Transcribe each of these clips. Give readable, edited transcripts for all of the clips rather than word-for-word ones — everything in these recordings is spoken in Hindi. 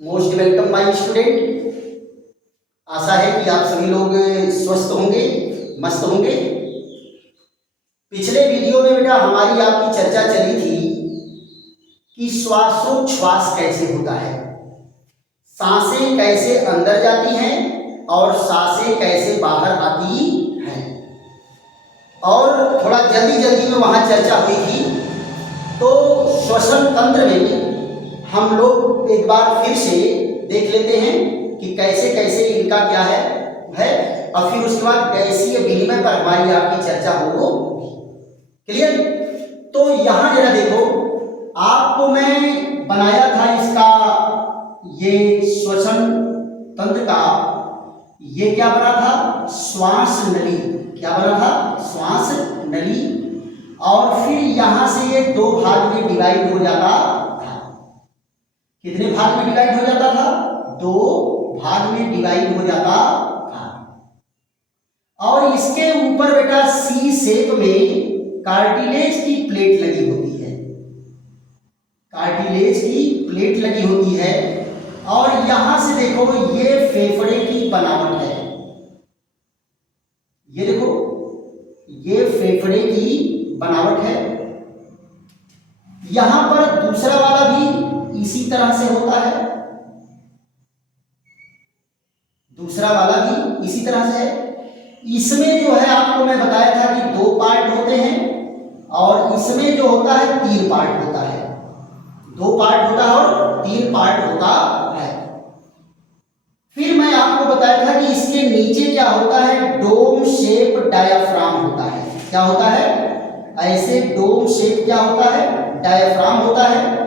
Most welcome my student. आशा है कि आप सभी लोग स्वस्थ होंगे, मस्त होंगे। पिछले वीडियो में बेटा हमारी आपकी चर्चा चली थी कि श्वासोच्छ्वास कैसे होता है, सांसें कैसे अंदर जाती हैं और सांसें कैसे बाहर आती हैं। और थोड़ा जल्दी जल्दी में वहाँ चर्चा हुई थी। तो श्वसन तंत्र में हम लोग एक बार फिर से देख लेते हैं कि कैसे कैसे इनका क्या है और फिर उसके बाद गैसीय विनिमय पर हमारी आपकी चर्चा होगी। क्लियर? तो यहाँ जरा देखो, आपको मैं बनाया था इसका ये श्वसन तंत्र का, ये क्या बना था? श्वास नली। क्या बना था? श्वास नली। और फिर यहां से ये दो भाग में डिवाइड हो जाता था। कितने भाग में डिवाइड हो जाता था? दो भाग में डिवाइड हो जाता था। और इसके ऊपर बेटा सी शेप में कार्टिलेज की प्लेट लगी होती है। कार्टिलेज की प्लेट लगी होती है। और यहां से देखो, ये फेफड़े की बनावट है। ये देखो, ये फेफड़े की बनावट है। यहां पर दूसरा वाला भी इसी तरह से होता है। दूसरा वाला भी इसी तरह से है। इसमें जो है आपको मैं बताया था कि दो पार्ट होते हैं और इसमें जो होता है तीन पार्ट होता है। दो पार्ट होता है और तीन पार्ट होता है। फिर मैं आपको बताया था कि इसके नीचे क्या होता है? डोम शेप डायाफ्राम होता है। क्या होता है? ऐसे डोम शेप क्या होता है? डायाफ्राम होता है।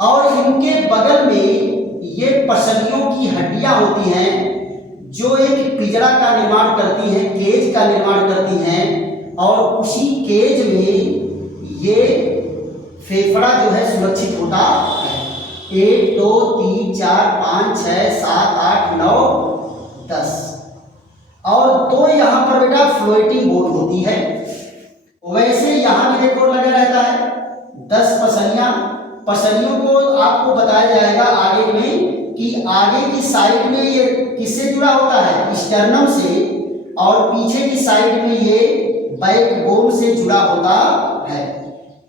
और इनके बगल में ये पसलियों की हड्डियां होती हैं जो एक पिंजरा का निर्माण करती हैं, केज का निर्माण करती हैं। और उसी केज में ये फेफड़ा जो है सुरक्षित होता है। 1 2 3 4 5 6 7 8 9 10 और दो यहाँ पर बेटा फ्लोटिंग बोन होती है। वैसे यहाँ भी देखो लगा रहता है 10 पसलियां। पसलियों को आपको बताया जाएगा आगे में कि आगे की साइड में ये किससे जुड़ा होता है? स्टर्नम से। और पीछे की साइड में ये बैकबोन से जुड़ा होता है।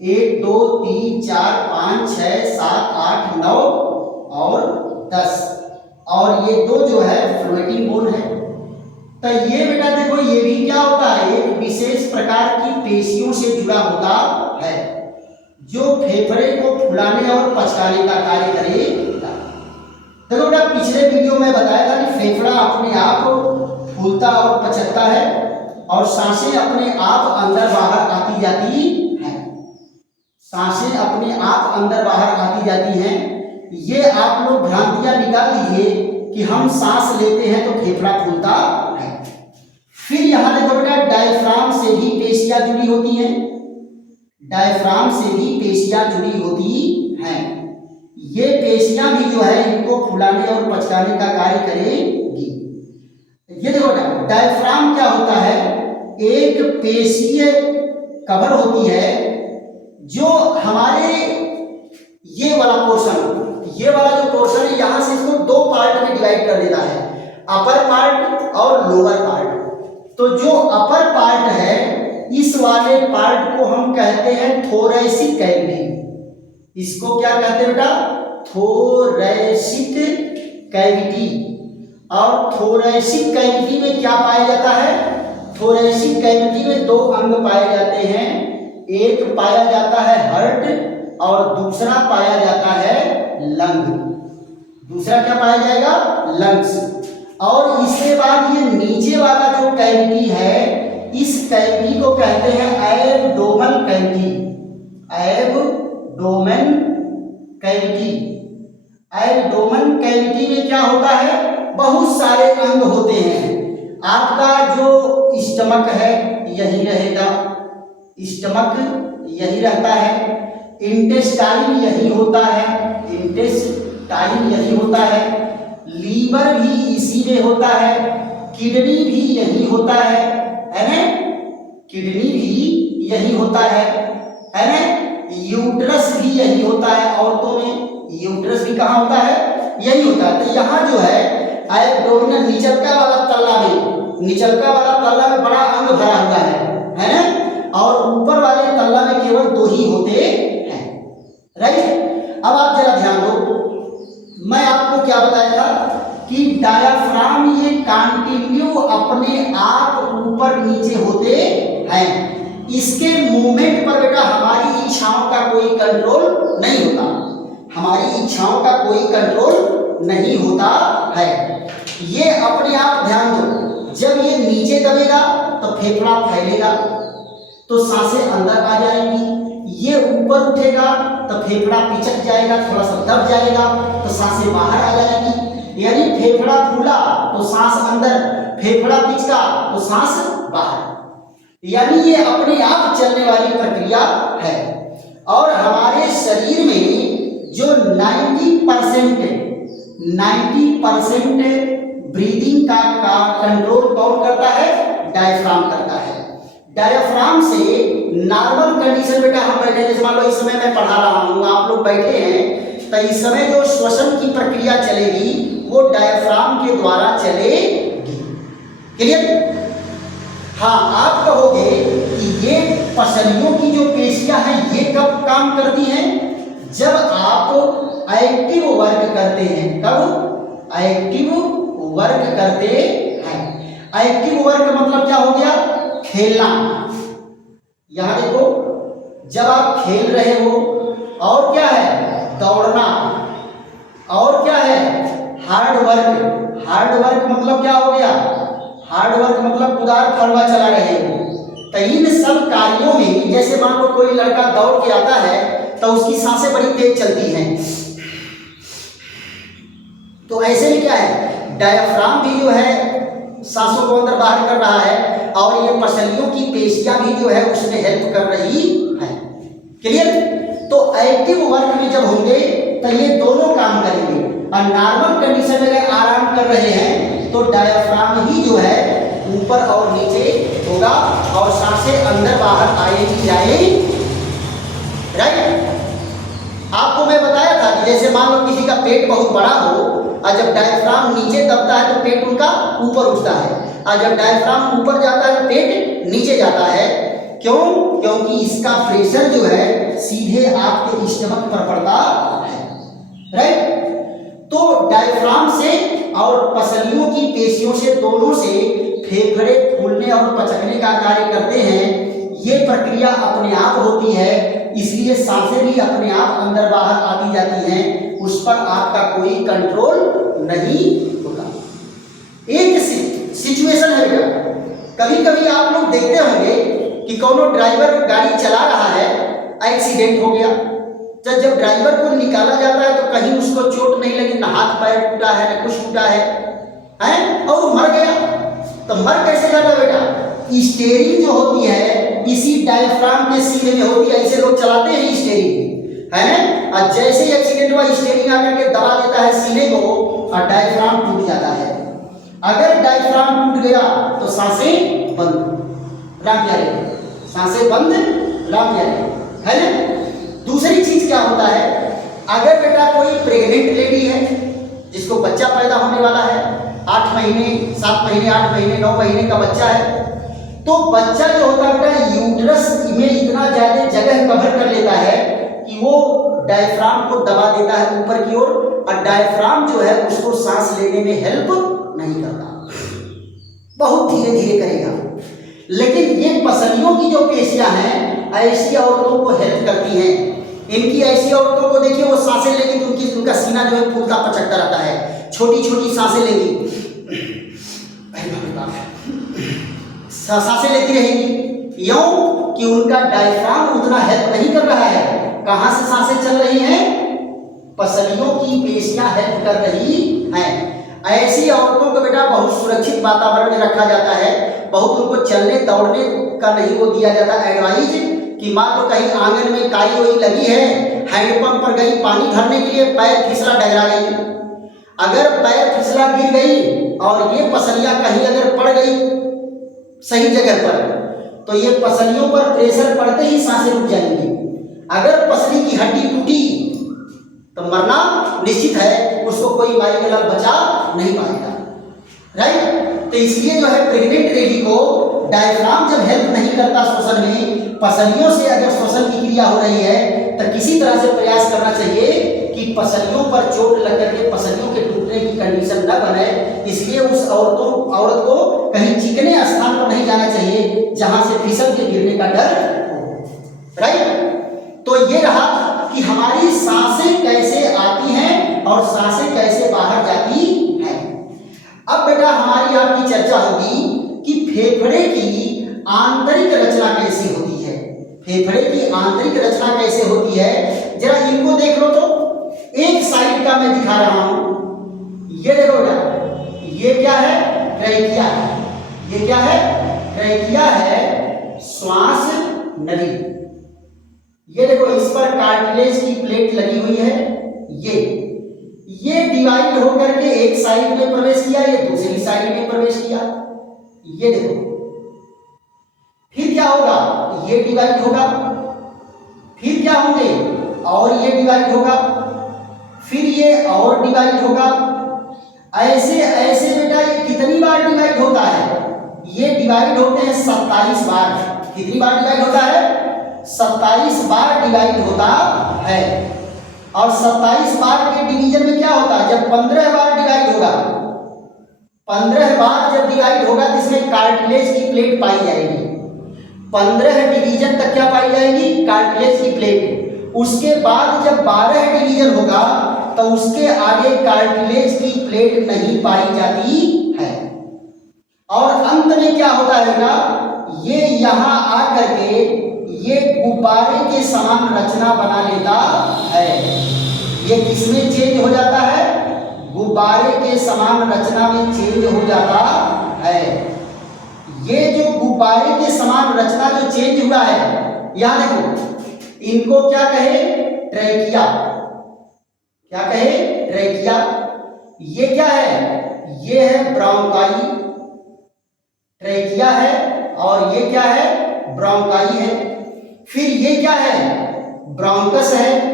1 2 3 4 5 6 7 8 9 और 10 और ये दो जो है फ्लोटिंग बोन है। तो ये बेटा देखो, ये भी क्या होता है? एक विशेष प्रकार की पेशियों से जुड़ा होता है जो फेफड़े को फुलाने और पचकाने का कार्य करेगा। देखो बेटा, पिछले वीडियो में बताया था कि फेफड़ा अपने आप फूलता और पचकता है और सांसें अपने आप अंदर बाहर आती जाती हैं। सांसें अपने आप अंदर बाहर आती जाती हैं। ये आप लोग भ्रांतियां निकाल लीजिए कि हम सांस लेते हैं तो फेफड़ा फूलता है। फिर यहां देखो बेटा, डायफ्राम से भी पेशियां जुड़ी होती हैं। डायफ्राम से भी पेशियां जुड़ी होती हैं। ये पेशियां भी जो है इनको फुलाने और पचकाने का कार्य करेगी। ये देखो बेटा, डायफ्राम क्या होता है? एक पेशीय कवर होती है जो हमारे ये वाला पोर्शन, ये वाला जो पोर्शन है, यहां से इसको दो पार्ट में डिवाइड कर देता है, अपर पार्ट और लोअर पार्ट। तो जो अपर पार्ट है, इस वाले पार्ट को हम कहते हैं थोरैसिक कैविटी। इसको क्या कहते हैं बेटा? Thoracic cavity. और थोरैसिक कैविटी में क्या पाया जाता है? थोरैसिक कैविटी में दो अंग पाए जाते हैं। एक पाया जाता है हार्ट और दूसरा पाया जाता है लंग। दूसरा क्या पाया जाएगा? लंग्स। और इसके बाद ये नीचे वाला जो कैविटी है, इस कैविटी को कहते हैं abdomen cavity. Abdomen cavity. Abdomen cavity में क्या होता है? बहुत सारे अंग होते हैं। आपका जो स्टमक है यही रहेगा, स्टमक यही रहता है। इंटेस्टाइन यही होता है, इंटेस्टाइन यही होता है। लीवर भी इसी में होता है। किडनी भी यही होता है ना? किडनी भी यही होता है ना? यूट्रस भी यही होता है। औरतों में यूट्रस भी कहाँ होता है? यही होता है। तो यहाँ जो है एब्डोमिनल निचलका वाला तल्ला में बड़ा अंग भरा हुआ है ना, और ऊपर वाले तल्ला में केवल 2 ही होते हैं, राइट। अब आप जरा ध्यान दो, मैं आपको क्या बताया था कि डायाफ्राम ये कंटिन्यू अपने आप ऊपर नीचे होते हैं, इसके मूवमेंट पर बेटा हमारी इच्छाओं का कोई कंट्रोल नहीं होता, हमारी इच्छाओं का कोई कंट्रोल नहीं होता है। ये अपने आप ध्यान दो, जब ये नीचे दबेगा तो फेफड़ा फैलेगा तो सांसें अंदर आ जाएंगी, ये ऊपर उठेगा तो फेफड़ा पिचक जाएगा, थोड़ा सा दब जाएगा तो सांसें बाहर आ जाएंगी। यानी फेफड़ा फूला तो सांस अंदर, फेफड़ा पिचका तो सांस बाहर, यानी ये अपने आप चलने वाली प्रक्रिया है। और हमारे शरीर में जो 90% ब्रीदिंग का कंट्रोल कौन करता है? डायफ्राम करता है। डायफ्राम से नॉर्मल कंडीशन बेटा हम बैठे, जैसे मान लो इस समय मैं पढ़ा रहा हूँ, आप लोग बैठे हैं, तो इस समय जो श्वसन की प्रक्रिया चलेगी वो डायफ्राम के द्वारा चलेगी। क्लियर? हाँ, आप कहोगे कि ये पसलियों की जो पेशियां हैं ये कब काम करती हैं? जब आप एक्टिव वर्क करते हैं। कब? एक्टिव वर्क करते हैं। एक्टिव वर्क मतलब क्या हो गया? खेलना। यहां देखो, जब आप खेल रहे हो, और क्या है? दौड़ना, और क्या है? Hard work. हार्ड वर्क मतलब क्या हो गया? हार्ड वर्क मतलब कुदार फड़वा चला रहे हो। तो इन सब कार्यों में, जैसे मान लो कोई लड़का दौड़ के आता है तो उसकी सांसें बड़ी तेज चलती हैं, तो ऐसे में क्या है? डायफ्राम भी जो है सांसों को अंदर बाहर कर रहा है, और ये पसलियों की पेशियां भी जो है उसमें हेल्प कर रही है। क्लियर? तो एक्टिव वर्क में जब होंगे तो ये दोनों काम करेंगे, और नॉर्मल कंडीशन में अगर आराम कर रहे हैं तो डायफ्राम ही जो है ऊपर और नीचे होगा, और सांसें अंदर बाहर आएगी जाएगी, राइट। आपको मैं बताया था कि जैसे मान लो किसी का पेट बहुत बड़ा हो, और जब डायफ्राम नीचे दबता है तो पेट उनका ऊपर उठता है, और जब डायफ्राम ऊपर जाता है तो पेट नीचे जाता है। क्यों? क्योंकि इसका प्रेशर जो है सीधे आपके स्टमक पर पड़ता है, राइट। तो डायफ्राम से और पसलियों की पेशियों से, दोनों से फेफड़े फूलने और पचकने का कार्य करते हैं। ये प्रक्रिया अपने आप होती है, इसलिए सांसें भी अपने आप अंदर बाहर आती जाती हैं, उस पर आपका कोई कंट्रोल नहीं होता। एक सिचुएशन है बेटा, कभी कभी आप लोग देखते होंगे कि कोनो ड्राइवर गाड़ी चला रहा है, एक्सीडेंट हो गया, तो जब ड्राइवर को निकाला जाता है तो कहीं उसको चोट नहीं लगी, ना हाथ पैर टूटा है ना कुछ टूटा है, और वो मर गया। तो मर कैसे जाता बेटा? स्टीयरिंग जो होती है इसी डायफ्राम के सीने में होती है, ऐसे लोग चलाते हैं स्टीयरिंग, है ना। और जैसे ही एक्सीडेंट हुआ, स्टीयरिंग आकर के दबा देता है सीने को और डायफ्राम टूट जाता है। अगर डायफ्राम टूट गया तो सांसें बंद, राम प्यारे, सांसें बंद, राम प्यारे, है ना। दूसरी चीज क्या होता है? अगर बेटा कोई प्रेग्नेंट लेडी है जिसको बच्चा पैदा होने वाला है, 8 महीने 7 महीने 8 महीने 9 महीने का बच्चा है, तो बच्चा जो होता है बेटा यूट्रस में इतना ज्यादा जगह कवर कर लेता है कि वो डायफ्राम को दबा देता है ऊपर की ओर, और डायफ्राम जो है उसको सांस लेने में हेल्प नहीं करता, बहुत धीरे धीरे करेगा। लेकिन ये पसलियों की जो पेशियां हैं ऐसी औरतों को हेल्प करती हैं। इनकी ऐसी औरतों को देखिए, वो सांसें लेंगी तो उनका सीना जो है फूलता पचकता रहता है, छोटी छोटी सांसें लेंगी, सांसें लेती रहेंगी, यूं कि उनका डायफ्राम उतना हेल्प नहीं कर रहा है। कहां से सांसें चल रही हैं? पसलियों की पेशियां हेल्प कर रही हैं। ऐसी औरतों को बेटा बहुत सुरक्षित वातावरण में रखा जाता है, बहुत उनको चलने दौड़ने का नहीं वो दिया जाता एडवाइज, कि मान लो कहीं आंगन में काई वही लगी है, हैंडपंप पर गई पानी भरने के लिए, पैर फिसला डगरा गई, अगर पैर फिसला गिर गई और ये पसलियां कहीं अगर पड़ गई सही जगह पर, तो ये पसलियों पर प्रेशर पड़ते ही सांसें रुक जाएंगी। अगर पसली की हड्डी टूटी तो मरना निश्चित है, उसको कोई माई का लाल बचा नहीं पाएगा, राइट। तो इसलिए जो है प्रेग्नेंट लेडी को डायफ्राम जब हेल्प नहीं करता श्वसन में, पसलियों से अगर श्वसन की क्रिया हो रही है तो किसी तरह से प्रयास करना चाहिए कि पसलियों पर चोट लग करके पसलियों के टूटने की कंडीशन न बने। इसलिए उस औरत को कहीं चिकने स्थान पर नहीं जाना चाहिए जहां से फिसल के गिरने का डर हो, राइट। तो ये रहा कि हमारी सांसें कैसे आती हैं और सांसें कैसे बाहर जाती हैं। अब बेटा हमारी आपकी चर्चा होगी कि फेफड़े की आंतरिक रचना कैसी होती है। फेफड़े की आंतरिक रचना कैसे होती है, जरा इनको देख लो। तो एक साइड का मैं दिखा रहा हूं, ये देखो बेटा, ये क्या है, ट्रैकिया है। ये क्या है, ट्रैकिया है, श्वास नली। ये देखो इस पर कार्टिलेज की प्लेट लगी हुई है। ये डिवाइड होकर के एक साइड में प्रवेश किया, ये दूसरी साइड में प्रवेश किया। ये देखो फिर क्या होगा, ये डिवाइड होगा, फिर क्या होंगे, और ये डिवाइड होगा, फिर ये और डिवाइड होगा। ऐसे ऐसे बेटा ये कितनी बार डिवाइड होता है, ये डिवाइड होते हैं 27 बार। कितनी बार डिवाइड होता है, 27 बार डिवाइड होता है। और 27 बार के डिवीजन में क्या होता है, जब 15 बार डिवाइड होगा, 15 बार जब डिवाइड होगा तो इसमें कार्टिलेज की प्लेट पाई जाएगी। 15 डिवीजन तक क्या पाई जाएगी, कार्टिलेज की प्लेट। उसके बाद जब 12 डिवीजन होगा तो उसके आगे कार्टिलेज की प्लेट नहीं पाई जाती है। और अंत में क्या होता है ना, ये यहां आकर के ये गुब्बारे के समान रचना बना लेता है। ये किसमें चेंज हो जाता है, गुब्बारे के समान रचना में चेंज हो जाता है। ये जो गुब्बारे के समान रचना जो चेंज हुआ है, यहां देखो, इनको क्या कहे, ट्रैकिया। क्या कहे, ट्रैकिया। ये क्या है, ये है ब्रोंकाई। ट्रैकिया है और ये क्या है, ब्रोंकाई है। फिर ये क्या है, ब्रोंकस है।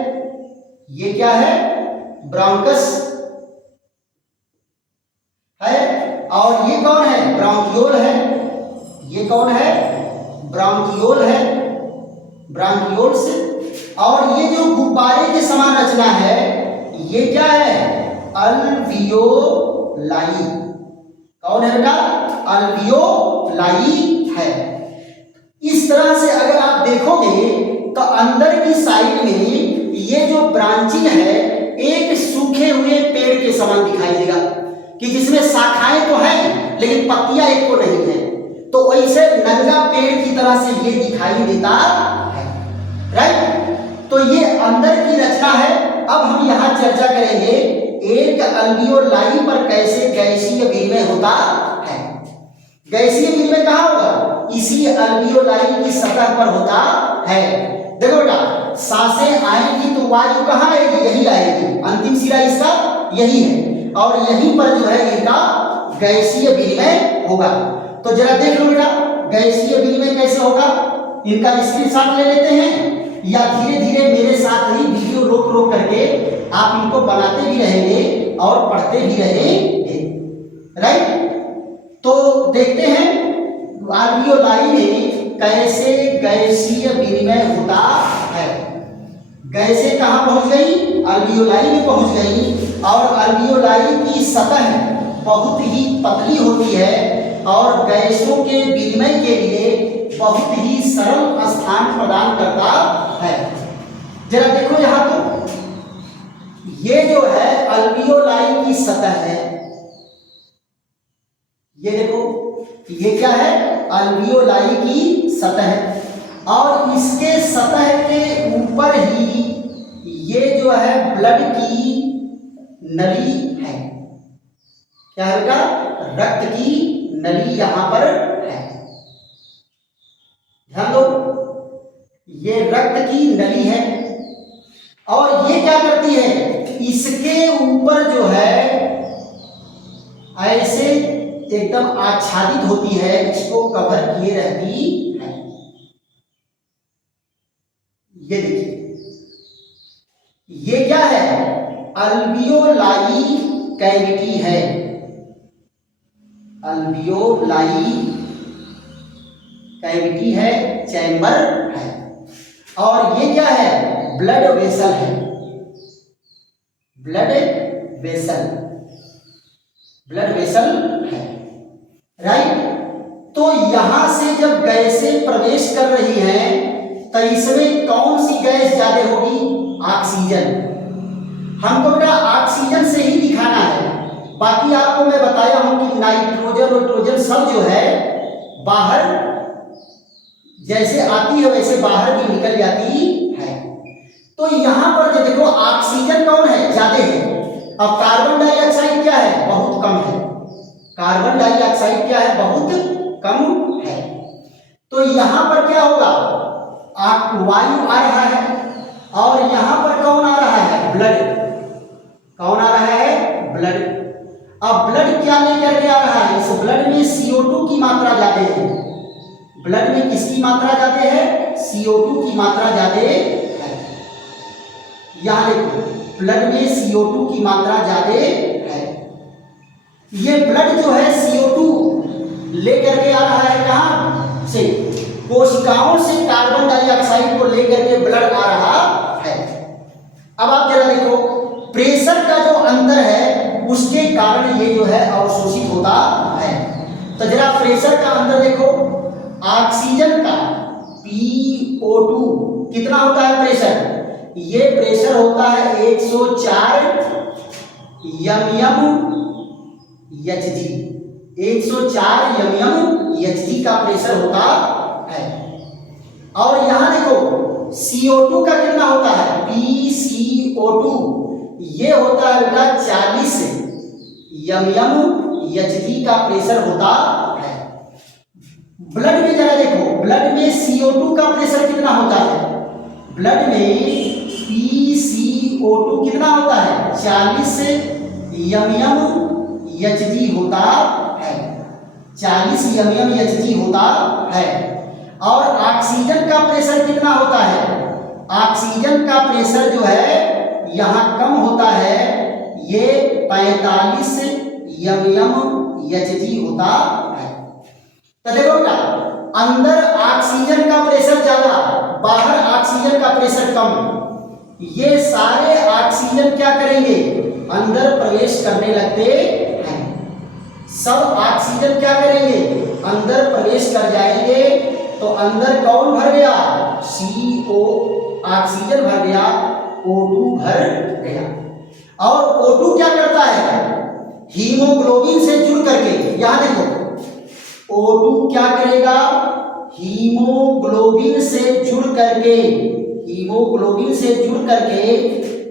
ये क्या है, ब्रोंकस है। और ये कौन है, ब्रोंकियोल है। ये कौन है, ब्रोंकियोल है, ब्रोंकियोल्स। और ये जो गुब्बारे के समान रचना है, ये क्या है, अल्वियोलाई। कौन है बेटा, अल्वियोलाई है। इस तरह से अगर आप देखोगे तो अंदर की साइड में ये जो ब्रांचिंग है एक सूखे हुए पेड़ के समान दिखाई देगा, कि जिसमें शाखाएं तो हैं लेकिन पत्तियां एक को नहीं है। तो वैसे नंगा पेड़ की तरह से ये दिखाई देता है, राइट। तो ये अंदर की रचना है। अब हम यहां चर्चा करेंगे एक अल्वियोलाई पर कैसे गैसीय विनिमय होता है। गैसीय विनिमय कहां होगा, इसी अल्वियोलाई की सतह पर होता है। देखो बेटा, सांसें आएंगी तो वायु कहां आएगी, यही आएगी। अंतिम सिरा इसका यही है और यहीं पर जो है इनका गैसीय विनिमय होगा। तो जरा देख लो बेटा, गैसीय विनिमय कैसे होगा। इनका स्क्रीनशॉट ले लेते हैं या धीरे धीरे मेरे साथ ही वीडियो रोक रोक करके आप इनको बनाते भी रहेंगे और पढ़ते भी रहेंगे, राइट। तो देखते हैं अल्वियोलाई में कैसे गैसीय विनिमय होता है। गैसें कहाँ पहुंच गई, अल्वियोलाई में पहुंच गई। और अल्वियोलाई की सतह बहुत ही पतली होती है और गैसों के विनिमय के लिए बहुत ही सरल स्थान प्रदान करता है। जरा देखो यहां, तो ये जो है अल्वियोलाई की सतह है। ये देखो, ये क्या है, अल्वियोलाई की सतह। और इसके सतह के ऊपर ही ये जो है ब्लड की नली है। क्या है बेटा, रक्त की नली यहां पर है। ध्यान दो, ये रक्त की नली है। और ये क्या करती है, इसके ऊपर जो है ऐसे एकदम आच्छादित होती है, इसको कवर किए रहती है। ये देखिए, ये क्या है, अल्वियोलाई कैविटी है, अल्वियोलाई कैविटी है, चैम्बर है। और ये क्या है? ब्लड वेसल है, ब्लड वेसल, ब्लड वेसल है, राइट। तो यहां से जब गैसें प्रवेश कर रही हैं तो इसमें कौन सी गैस ज्यादा होगी? ऑक्सीजन। हमको बेटा ऑक्सीजन से ही दिखाना है, बाकी आपको मैं बताया हूं कि नाइट्रोजन और नाइट्रोजन सब जो है बाहर जैसे आती है वैसे बाहर भी निकल जाती है। तो यहां पर जो देखो ऑक्सीजन कौन है? ज्यादा है। अब कार्बन डाइऑक्साइड क्या है? बहुत कम है। कार्बन डाइऑक्साइड क्या है? बहुत कम है। तो यहां पर क्या होगा? वायु आ रहा है और यहां पर कौन आ रहा है? ब्लड। कौन आ रहा है? ब्लड। अब ब्लड क्या लेकर के आ रहा है? इस ब्लड में CO2 की मात्रा ज्यादा है। ब्लड में किसकी मात्रा ज्यादा है? CO2 की मात्रा ज्यादा है। यहां देखो ब्लड में CO2 की मात्रा ज्यादा है। ये ब्लड जो है CO2 लेकर के आ रहा है कहां से? कोशिकाओं से कार्बन डाइऑक्साइड को लेकर के ब्लड आ रहा है। अब आप जरा देखो प्रेशर का जो अंतर है उसके कारण ये जो है अवशोषित होता है। तो जरा प्रेशर का अंतर देखो, ऑक्सीजन का PO2 कितना होता है प्रेशर? ये प्रेशर होता है 104 mmHg, 104 mmHg का प्रेशर होता है। और यहां देखो CO2 का कितना होता है? PCO2 ये होता है बेटा 40 mmHg का प्रेशर होता है। ब्लड में जरा देखो, ब्लड में CO2 का प्रेशर कितना होता है? ब्लड में PCO2 कितना होता है? 40 mmHg होता है, 40 mmHg होता है। और ऑक्सीजन का प्रेशर कितना होता है? ऑक्सीजन का प्रेशर जो है यहां कम होता है, ये 45 mmHg होता है। तो देखो बेटा अंदर ऑक्सीजन का प्रेशर ज्यादा, बाहर ऑक्सीजन का प्रेशर कम। ये सारे ऑक्सीजन क्या करेंगे? अंदर प्रवेश करने लगते हैं। सब ऑक्सीजन क्या करेंगे? अंदर प्रवेश कर जाएंगे। तो अंदर कौन भर गया? CO ऑक्सीजन भर गया, O2 भर गया। और O2 क्या करता है? हीमोग्लोबिन से जुड़ करके, यहां देखो O2 क्या करेगा? हीमोग्लोबिन से जुड़ करके, हीमोग्लोबिन से जुड़ करके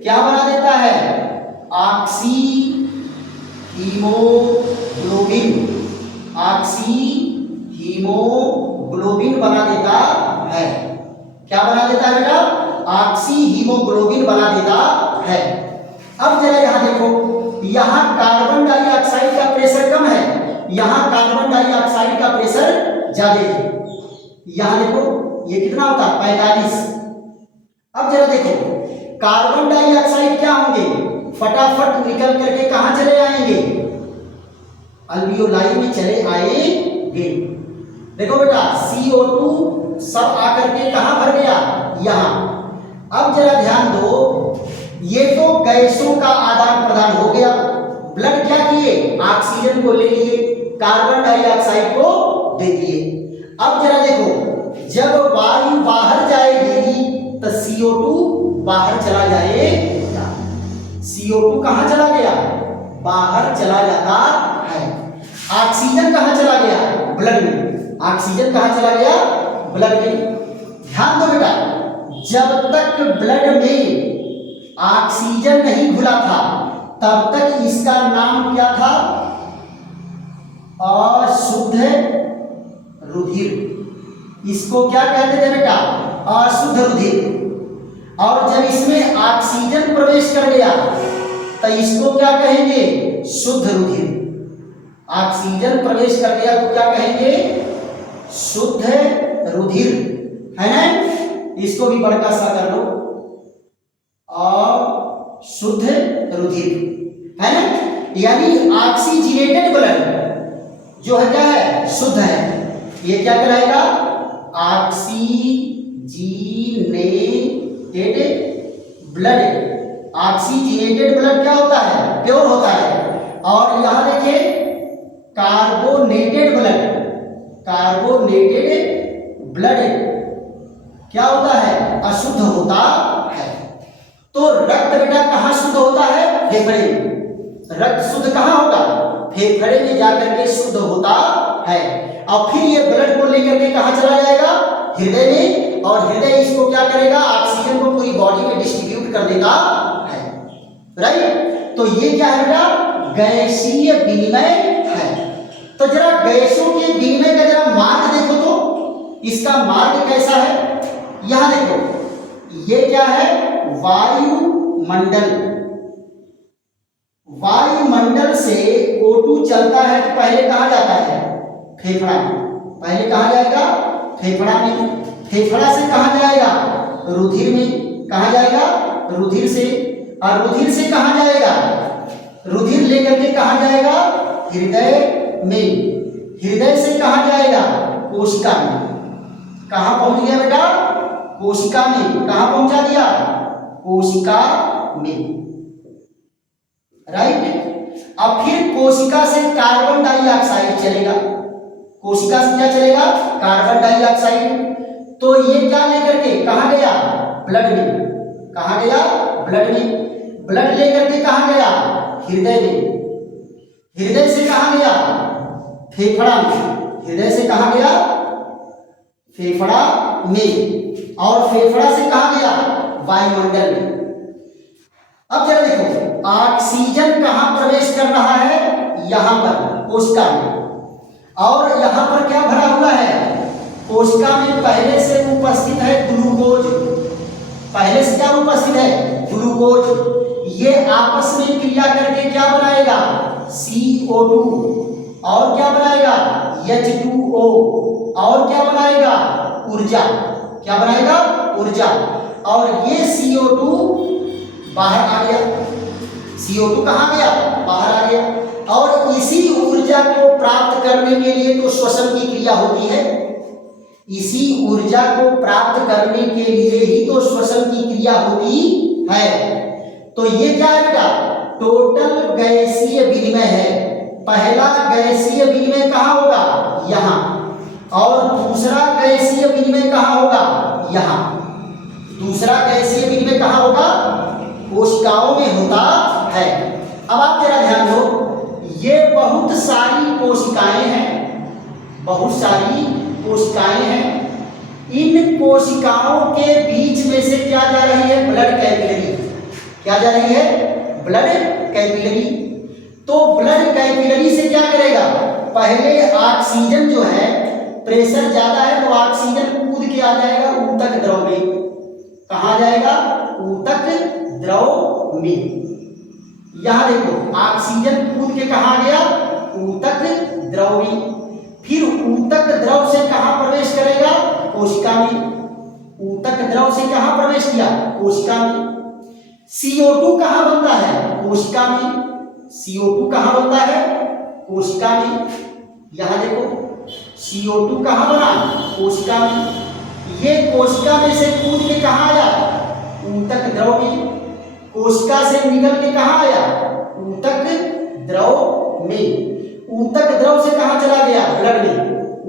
क्या बना देता है? ऑक्सी हीमोग्लोबिन, ऑक्सी हीमोग्लोबिन बना देता है। क्या बना देता है बेटा? ऑक्सी हीमोग्लोबिन बना देता है। अब जरा यहां देखो, यहां कार्बन डाइऑक्साइड का प्रेशर कम है, यहां कार्बन डाइऑक्साइड का प्रेशर ज्यादा है। यहां देखो ये कितना होता है? 45। अब जरा देखो कार्बन डाइऑक्साइड क्या होंगे? फटाफट निकल करके कहां चले आएंगे? अल्वियोलाई में चले आएंगे। देखो बेटा CO2 सब आकर के कहां भर गया? यहां। अब जरा ध्यान दो, ये तो गैसों का आदान प्रदान हो गया। ब्लड क्या किए? ऑक्सीजन को ले लिए, कार्बन डाइऑक्साइड को दे दिए। अब जरा देखो जब वायु बाहर जाएगी तो CO2 बाहर चला जाएगा। CO2 कहां चला गया? बाहर चला जाता है। ऑक्सीजन कहां चला गया? ब्लड में। ऑक्सीजन कहां चला गया? ब्लड में। ध्यान दो बेटा, जब तक ब्लड में ऑक्सीजन नहीं घुला था तब तक इसका नाम क्या था? अशुद्ध रुधिर। इसको क्या कहते थे बेटा? अशुद्ध रुधिर। और जब इसमें ऑक्सीजन प्रवेश कर गया तो इसको क्या कहेंगे? शुद्ध रुधिर। ऑक्सीजन प्रवेश कर गया तो क्या कहेंगे? शुद्ध रुधिर, है ना? इसको भी बड़का सा कर लो। शुद्ध रुधिर, है ना। यानी ऑक्सीजनेटेड ब्लड जो है क्या है, शुद्ध है। ये क्या कहलाएगा, ऑक्सीजनेटेड ब्लड। ऑक्सीजनेटेड ब्लड क्या होता है, प्योर होता है। और यहां देखिए कार्बोनेटेड ब्लड, कार्बोनेटेड ब्लड क्या होता है, अशुद्ध होता है। तो रक्त बेटा कहाँ शुद्ध होता है, फेफड़े में। रक्त शुद्ध कहाँ होगा, फेफड़े में जाकर के शुद्ध होता है। और फिर ये ब्लड को लेकर के कहाँ चला जाएगा, हृदय में। और हृदय इसको क्या करेगा, ऑक्सीजन को पूरी बॉडी में डिस्ट्रीब्यूट कर देता है, राइट। तो ये क्या है बेटा, गैसीय विनिमय है। तो जरा गैसों के विनिमय का जरा मार्ग देखो, तो इसका मार्ग कैसा है। यहां देखो, ये क्या है, वायुमंडल। वायुमंडल से O2 चलता है तो पहले कहां जाता है, फेफड़ा में। पहले कहां जाएगा, फेफड़ा में। फेफड़ा से कहां जाएगा, रुधिर में। कहां जाएगा, रुधिर से। और रुधिर से कहां जाएगा, रुधिर लेकर के कहां जाएगा, हृदय में। हृदय से कहां जाएगा, कोशिका में। कहां पहुंच गया बेटा, कोशिका में। कहां पहुंचा दिया, कोशिका में, राइट। अब फिर कोशिका से कार्बन डाइऑक्साइड चलेगा। कोशिका से क्या चलेगा, कार्बन डाइऑक्साइड। तो ये क्या लेकर के कहां गया, ब्लड में। कहां गया, ब्लड में। ब्लड लेकर के कहां गया, हृदय में। हृदय से कहां गया, फेफड़ा में। हृदय से कहां गया, फेफड़ा में। और फेफड़ा से कहां गया, वायुमंडल में। अब जरा देखो, ऑक्सीजन कहां प्रवेश कर रहा है, यहां पर, कोशिका में। और यहां पर क्या भरा हुआ है, कोशिका में पहले से उपस्थित है ग्लूकोज। पहले से क्या उपस्थित है, ग्लूकोज। ये आपस में क्रिया करके क्या बनाएगा, CO2। और क्या बनाएगा, H2O। और क्या बनाएगा, ऊर्जा। क्या बनाएगा, ऊर्जा। और ये CO2 बाहर आ गया। CO2 कहां गया, बाहर आ गया। और इसी ऊर्जा को प्राप्त करने के लिए तो श्वसन की क्रिया होती है। इसी ऊर्जा को प्राप्त करने के लिए ही तो श्वसन की क्रिया होती है। तो ये क्या है बेटा, टोटल गैसीय विनिमय है। पहला गैसीय विनिमय कहां होगा, यहां। और दूसरा गैसीय विनिमय कहां होगा, यहां। दूसरा गैसीय विनिमय कहां होगा, कोशिकाओं में होता है। अब आप जरा ध्यान दो, ये बहुत सारी कोशिकाएं हैं, बहुत सारी कोशिकाएं हैं। इन कोशिकाओं के बीच में से क्या जा रही है, ब्लड कैपिलरी। क्या जा रही है, ब्लड कैपिलरी। तो ब्लड कैपिलरी से क्या करेगा, पहले ऑक्सीजन जो है, प्रेशर ज्यादा है तो ऑक्सीजन कूद के आ जाएगा ऊतक द्रव में। कहां जाएगा, ऊतक द्रव में। यहां देखो, ऑक्सीजन कूद के कहां गया, ऊतक द्रव में। फिर ऊतक द्रव से कहां प्रवेश करेगा, कोशिका में। ऊतक द्रव से कहां प्रवेश किया, कोशिका में। CO2 कहां बनता है, कोशिका में। CO2 कहां बनता है, कोशिका में। यहां देखो, CO2 कहां बना, कोशिका में। ये कोशिका में से कूद के कहां आया, ऊतक द्रव में। कोशिका से निकल के कहां आया, ऊतक द्रव में। ऊतक द्रव से कहां चला गया, ब्लड में।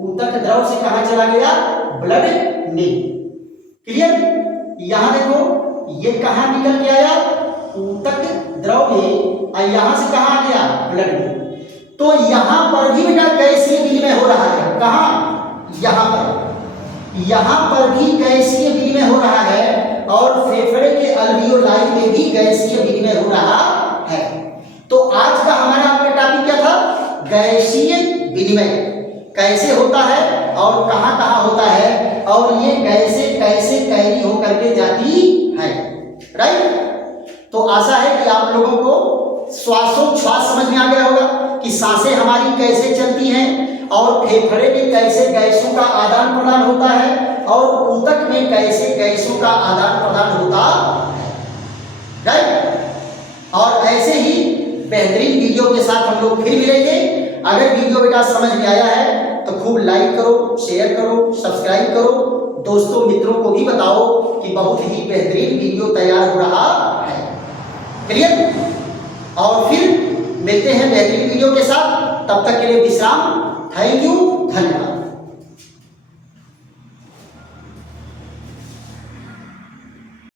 ऊतक द्रव से कहां चला गया, ब्लड में। क्लियर। यहां देखो, ये कहां निकल के आया, ऊतक द्रव में। और यहां से कहां आ गया, ब्लड में। तो यहां पर भी बेटा गैसीय विनिमय हो रहा है। कहां, यहां पर। यहां पर भी गैसीय विनिमय हो रहा है। और फेफड़े के अल्वियोलाई में भी गैसीय विनिमय हो रहा है। तो आज का हमारा आपका टॉपिक क्या था, गैसीय विनिमय कैसे होता है और कहां कहां होता है, और ये गैसें कैसे कैरी होकर के जाती है, राइट। तो आशा है कि आप लोगों को श्वासोच्छ्वास समझ में आ गया होगा कि सांसें हमारी कैसे चलती हैं, और फेफड़े में कैसे गैसों का आदान प्रदान होता है, और ऊतक में कैसे गैसों का आदान प्रदान होता है, राइट। बेहतरीन वीडियो के साथ हम लोग फिर मिलेंगे। अगर वीडियो बेटा समझ में आया है तो खूब लाइक करो, शेयर करो, सब्सक्राइब करो, दोस्तों मित्रों को भी बताओ कि बहुत ही बेहतरीन वीडियो तैयार हो रहा है। क्लियर? और फिर मिलते हैं बेहतरीन वीडियो के साथ, तब तक के लिए विश्राम। थैंक यू, धन्यवाद।